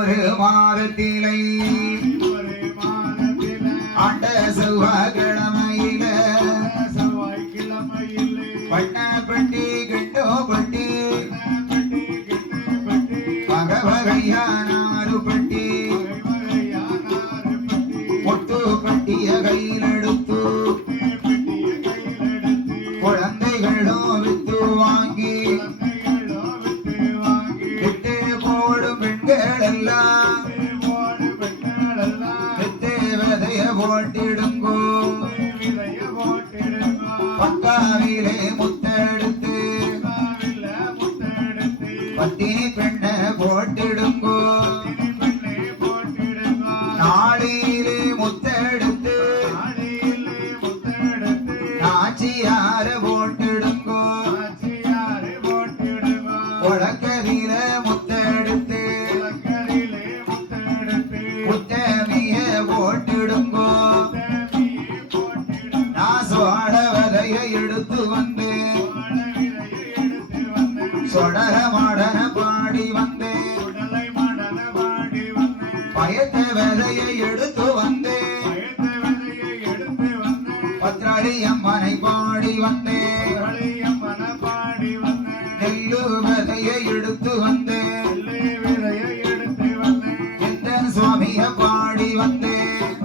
ஒரு மாதத்திலை ஒரு மாதத்தில ஆண்ட செவ்வாய்க்கிழமையில. செவ்வாய்க்கிழமையிலே பட்டப்பட்டி கிட்டோப்பட்டி பட்டி. கிட்டு பட்டி பட்டிய கையில் எடுத்து பெண்கள் எல்லாம் போட்டிடுங்கோ பக்காவிலே முத்தெடுத்து பத்தினி பெண்ணை போட்டிடுங்கோ நாளிலே முத்தெடுத்து நாச்சியார போட்டு வந்தேன் பாடி வந்தேன் வழியம்மன பாடி வந்தேன் நெல்லு விதைய எடுத்து வந்தேன் விதையை எடுத்து வந்தேன் எந்த சுவாமிய பாடி வந்தேன்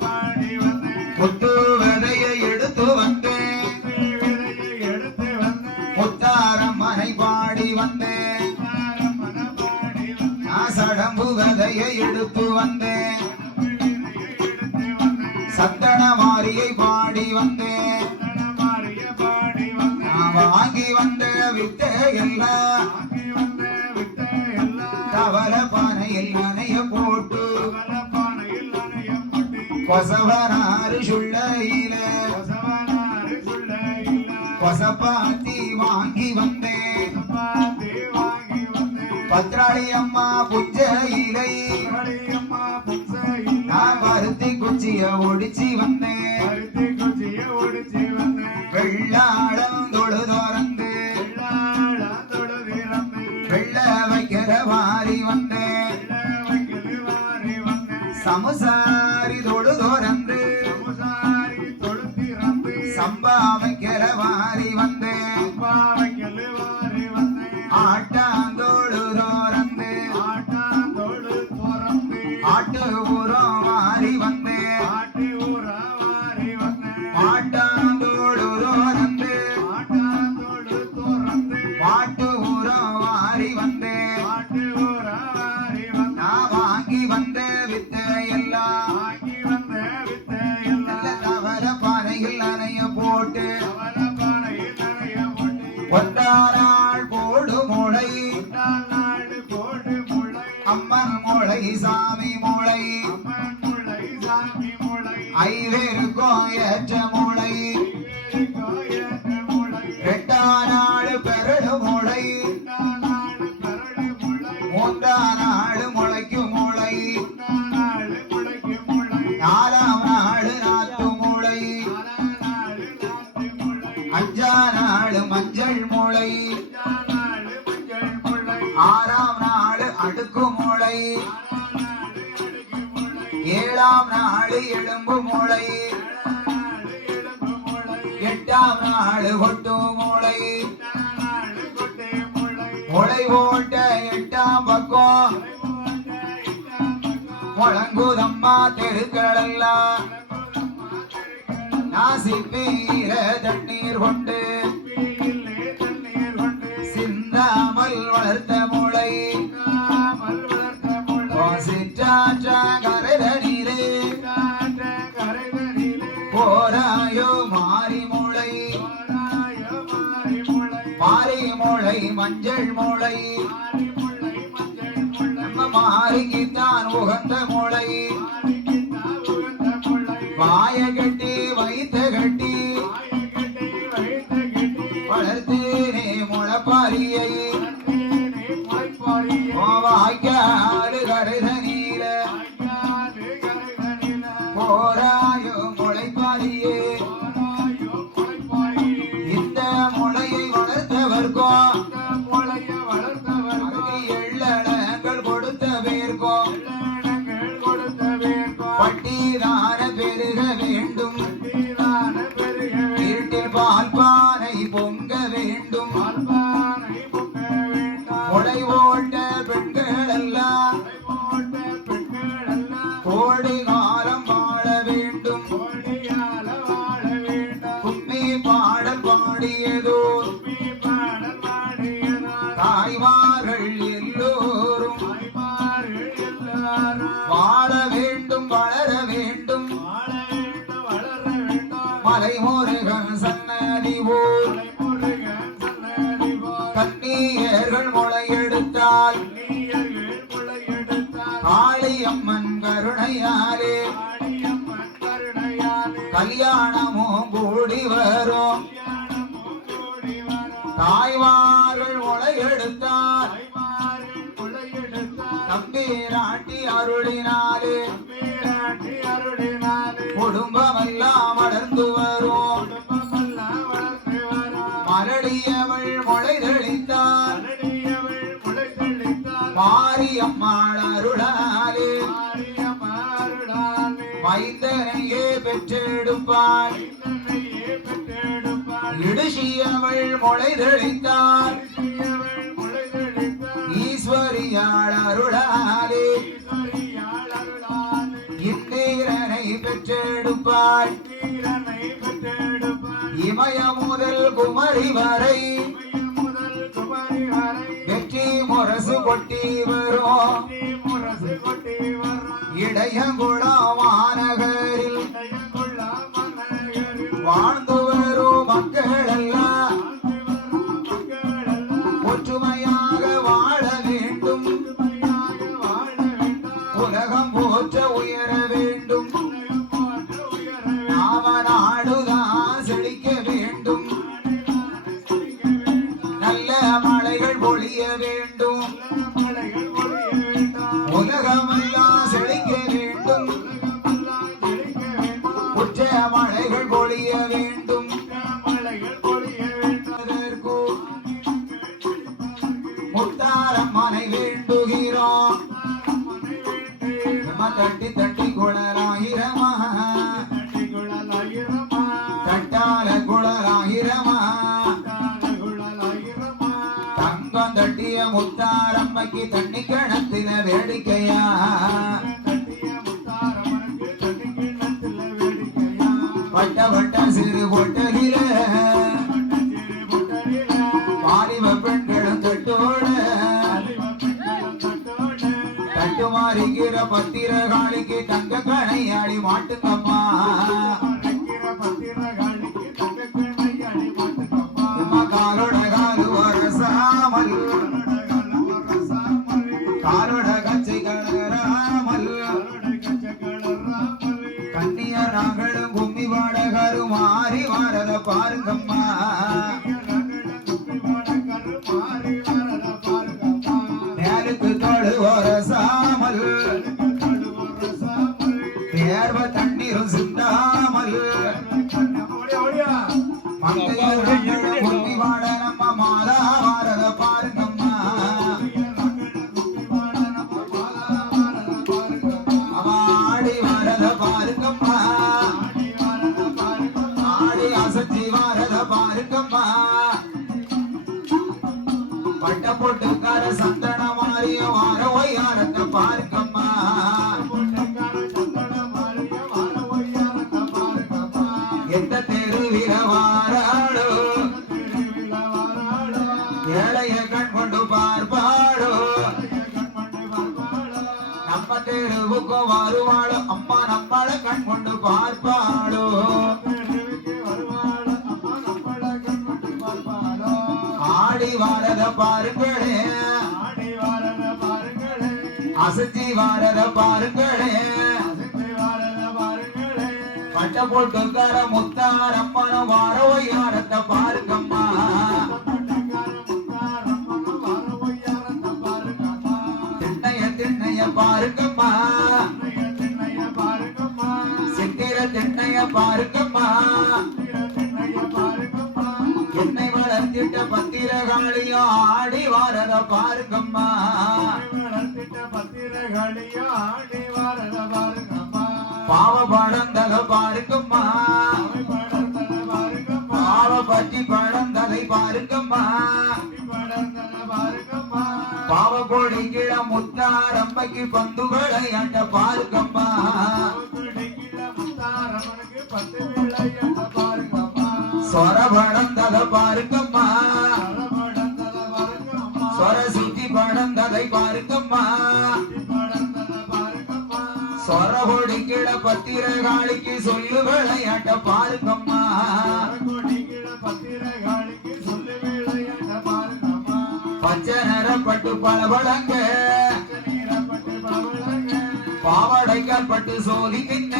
பாடி வந்தேன் முத்து விதைய எடுத்து வந்தேன் விதையை எடுத்து வந்தேன் முத்தாரம்மனை பாடி வந்தேன் பாடி வந்தேன் சடம்பு எடுத்து வந்தேன் சத்தன மாரியை பாடி நான் வாங்கி வந்த வித்தை எல்லாம் வந்த தவள பானையில் நனைய போட்டு. கொசவனாறு சுள்ளையில கொசப்பாத்தி வாங்கி வந்தேன் பாத்தி வாங்கி வந்தேன் பத்ராளி அம்மா புஞ்ச இலை. ஒடிச்சு வந்தேன். பருத்தி குச்சிய ஒடிச்சு வந்தேன். வெள்ளாளம் தொழு திறந்து. வெள்ளாளா தொழுதிறந்து வெள்ள வைக்கிற வாரி வந்தேன். வாரி வந்தேன். சமுசாரி தொழு திறந்து. சமுசாரி தொழுதிறந்து சம்பா வைக்கிற வாரி வந்தேன். எல்லாம் ஆக்கி வந்த வித்தை எல்லாம் தவற பானையில் அணைய போட்டு அவல பானையில் நிறைய போட்டு ஒன்றாராள் போடு முளை. நாடு போடு முளை. அம்மன் முளை சாமி முளை. அம்மன் முளை சாமி முளை. ஐவேருக்கும் ஏற்ற முளை. ஒன்றால் நாடு பரடு முளை. மூன்றா எலும்பு முளை ஏழாம் எட்டாம் நாள் கொட்டு மூளை. எட்டாம் நாடு முளை முளை எட்டாம் பக்கம். எட்டாம் பக்கம் முழங்குதம்மா தெருக்களெல்லாம் நாசி பீர தண்ணீர் கொண்டு போராயோ மாறி முளை மஞ்சள் முளை மாறி நம்ம மாறிக்குத்தான் உகந்த முளை முளை வாய கட்டி வைத்த கட்டி முருகன் சன்னதி போல் கண்ணீர்கள் முளையெடுத்தால். ஆளியம்மன் கருணையாரே கல்யாணமும் கூடி வரும். தாய்வார்கள் முளையெடுத்தார். தம்பீராட்டி அருளினாலே. குடும்பமெல்லாம் வளர்ந்து வரும் மரடியவள் முளைதளித்தார் மாரியம்மாள் அருளாலே. மைந்தனையே பெற்றெடுப்பாள். இடுசியவள் முளைதளித்தார் ஈஸ்வரியாள் அருளாலே. பெற்றாய் இமய முதல் குமரி வரை வெற்றி முரசு கொட்டி வரும். இடையங்குழா மாநகரில் வாழ்ந்து கட்டி தட்டி குழலாயிரமா தட்டி குழலாயிரமா? கட்டால குழலாயிரமா? தங்கம் தட்டிய முத்தாரம்மைக்கு தண்ணி கிணத்தின வேடிக்கையா? பட்ட பட்ட சிறு பொட்டலிலே இருக்கிற பத்திர காளிக்கு தங்க கணையாடி மாட்டுங்கம்மா காலோட காலு வரசாமல் காலோட கச்சை கணராமல் கண்ணியர் நாங்களும் கும்மி வாடகரும் மாறி வாரத பாருங்கம்மா. நெருவுக்கோ வருவாளோ? அம்மா நம்மள கண் கொண்டு பார்ப்பாளோ? ஆடி வாரத பாருங்களே. அசத்தி வாரத பாருங்களே. பட்ட போட்டுக்கார முத்தாரம்மன வாரவையாரத்தை பாருங்கம்மா. திண்ணைய திண்ணைய பாருங்க. பாருங்கம்மா. சித்திர தென்னைய பாருங்கம்மா. என்னை வளர்த்திட்ட பத்திரகாளியோ ஆடி வாரத பாருங்கம்மா. பாவ படந்தக பாருங்கம்மா. பாவ பற்றி படந்ததை பாருங்கம்மா. பாருங்கம்மா சொர சுத்தி பழந்ததை பாருங்கம்மா. படர்ந்தத பாருங்கம்மா. சொர கோடி கிழ பத்திரகாளிக்கு சொல்லு விளையாட்ட பாருங்கம்மா. பச்சை நிறப்பட்டு பளபளங்க நீரப்பட்டு பவளங்க பட்டு சோதி பின்ன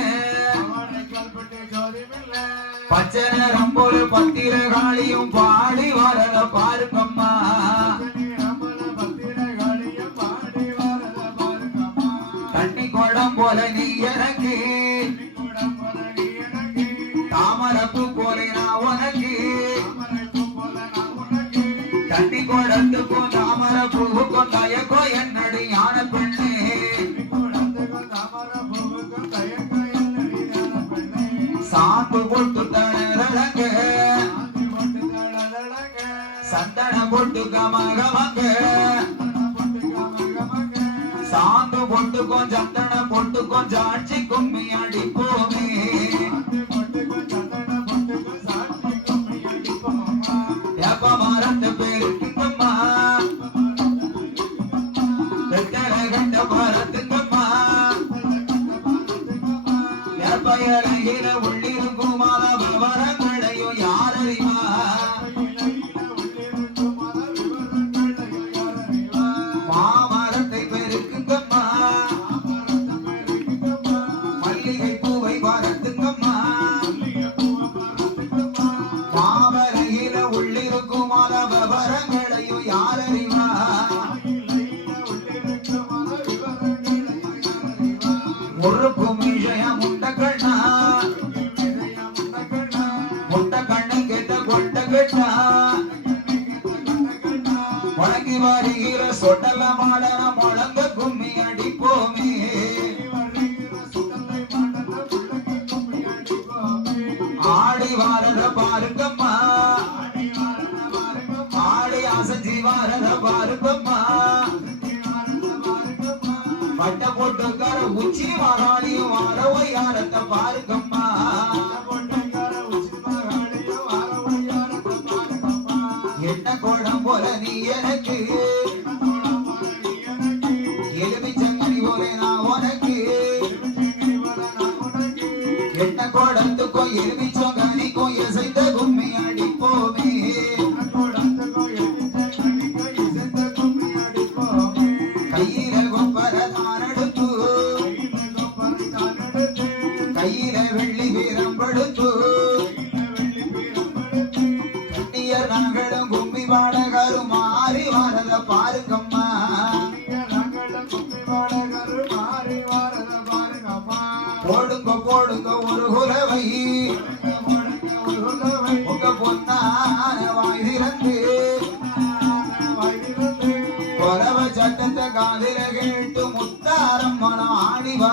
பச்சை நிறம் போல பத்திர காளியும் பாடி வரல பாருக்கம்மா தண்ணி குடம் போல நீ எனக்கு தாமரப்பு தண்ணி குடத்துக்கும் தாமரப்பூவுக்கும் தயக்கோ என்னடி ஞான தாமர பூவுக்கும் தயக்கம் என்னடி ஞான பெண்ணே. சாந்து போட்டு தடங்க சந்தன போட்டு கமகமங்க சாந்து பொட்டுக்கும் சந்தன பொட்டுக்கும் ஜாட்சி கும்மி அடிப்போமே கண்ட பரத்துங்கம்மா எப்ப உள்ளிருக்கும் மத விவரங்களையும் யார் அறிவா மாமரத்தை பெருக்குங்கம்மா மல்லிகை பூவை பரத்துங்கம்மா மாமரையில உள்ளிருக்கும் மத யார் அறிவா முறுக்கும் விஷயம் முண்ட கண்ணா முண்ட கண்ணு கேட்ட முழங்கி வருகிற சொட்டல மாடன முழங்க கும்மி அடிப்போமே ஆடி வாரத பாருங்கம்மா. ஆடி வாரத பாருங்கம்மா. பட்ட போட்டுக்கார உச்சி மகாலியும் வாரவையாரத்தை பாருங்கம்மா. என்ன கோடம் போல நீ எனக்கு. எலுமிச்சங்கனி போல நான் உனக்கு. என்ன கோடத்துக்கும் எலுமிச்சங்கனிக்கும் இசைந்த கும்மி குலவை உங்க பொன்னான வாய் சட்டத்தை காதில கேட்டு முத்தாரம் மனம் ஆடி வார